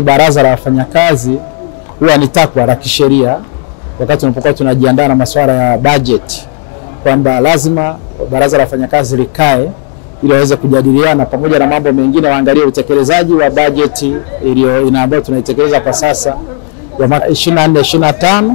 Baraza la wafanyakazi huwa ni takwa la kisheria wakati tunapokuwa tunajiandaa na masuala ya budget, kwamba lazima baraza la wafanyakazi likae ili waweze kujadiliana pamoja na mambo mengine, waangalie utekelezaji wa budget ambayo tunaitekeleza kwa sasa ya mwaka 24-25,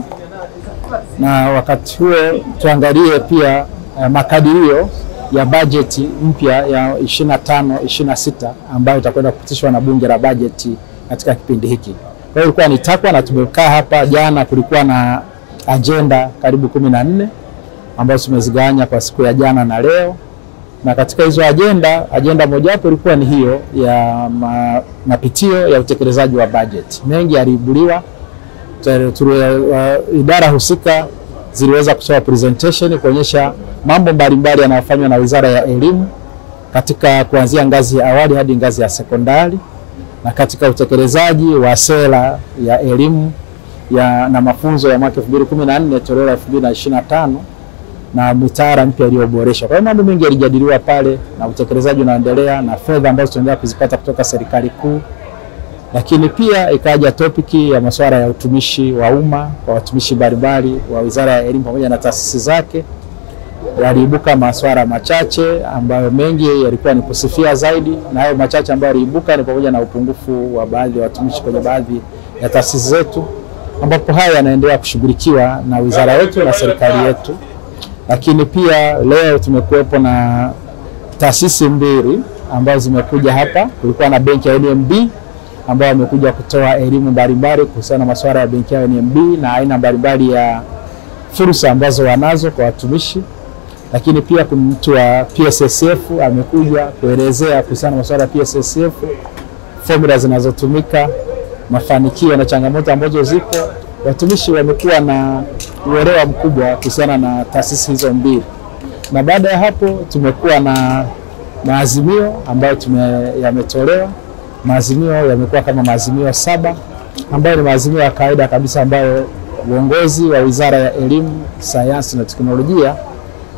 na wakati huo tuangalie pia makadirio ya budget mpya ya 25-26 ambayo itakwenda kupitishwa na bunge la budget katika kipindi hiki. Kwa hiyo ilikuwa ni takwa, na tumekaa hapa jana, kulikuwa na agenda karibu 14 ambazo tumezigawanya kwa siku ya jana na leo. Na katika hizo agenda moja hapo ilikuwa ni hiyo ya mapitio ya utekelezaji wa budget. Mengi yaliibuliwa, idara husika ziliweza kutoa presentation kuonyesha mambo mbalimbali yanayofanywa na Wizara ya Elimu katika kuanzia ngazi ya awali hadi ngazi ya sekondari, na katika utekelezaji wa sera ya elimu na mafunzo ya mwaka 2014 toleo la 2025 na mitaala mpya iliyoboreshwa. Kwa hiyo mambo mengi yalijadiliwa pale, na utekelezaji unaendelea, na fedha ambazo tunaendelea kuzipata kutoka serikali kuu. Lakini pia ikaja topiki ya masuala ya utumishi wa umma kwa watumishi mbalimbali wa Wizara ya Elimu pamoja na taasisi zake. Yaliibuka masuala machache ambayo mengi yalikuwa ni kusifia zaidi, na hayo machache ambayo yaliibuka ni pamoja na upungufu wa baadhi ya watumishi kwenye baadhi ya taasisi zetu, ambapo haya yanaendelea kushughulikiwa na wizara yetu na serikali yetu. Lakini pia leo tumekuwepo na taasisi mbili ambazo zimekuja hapa. Kulikuwa na benki ya NMB ambayo wamekuja kutoa elimu mbalimbali kuhusiana na masuala ya benki ya NMB na aina mbalimbali ya fursa ambazo wanazo kwa watumishi. Lakini pia mtu wa PSSF amekuja kuelezea kuhusiana na masuala ya PSSF, formula zinazotumika, mafanikio na changamoto ambazo zipo. Watumishi wamekuwa na uelewa mkubwa kuhusiana na taasisi hizo mbili. Na baada ya hapo tumekuwa na maazimio ambayo yametolewa. Maazimio yamekuwa kama maazimio 7 ambayo ni maazimio ya kawaida kabisa, ambayo uongozi wa Wizara ya Elimu, Sayansi na Teknolojia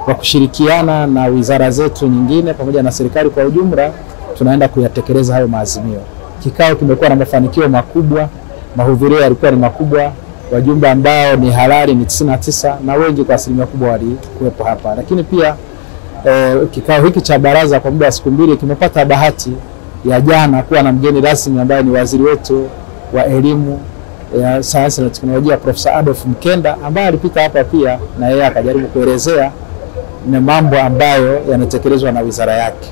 kwa kushirikiana na wizara zetu nyingine pamoja na serikali kwa ujumla tunaenda kuyatekeleza hayo maazimio. Kikao kimekuwa na mafanikio makubwa, mahudhurio yalikuwa ni makubwa, wajumbe ambao ni halali ni 99 na wengi kwa asilimia kubwa walikuwepo hapa. Lakini pia kikao hiki cha baraza kwa muda wa siku 2 kimepata bahati ya jana kuwa na mgeni rasmi ambaye ni waziri wetu wa elimu ya sayansi na teknolojia, Profesa Adolf Mkenda, ambaye alipita hapa pia na yeye akajaribu kuelezea na mambo ambayo yanatekelezwa na wizara yake.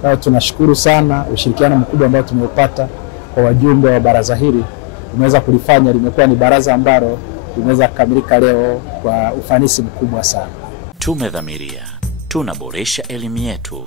Kwa hiyo tunashukuru sana ushirikiano mkubwa ambao tumeupata kwa wajumbe wa baraza hili. Tumeweza kulifanya limekuwa ni baraza ambalo limeweza kukamilika leo kwa ufanisi mkubwa sana. Tumedhamiria tunaboresha elimu yetu.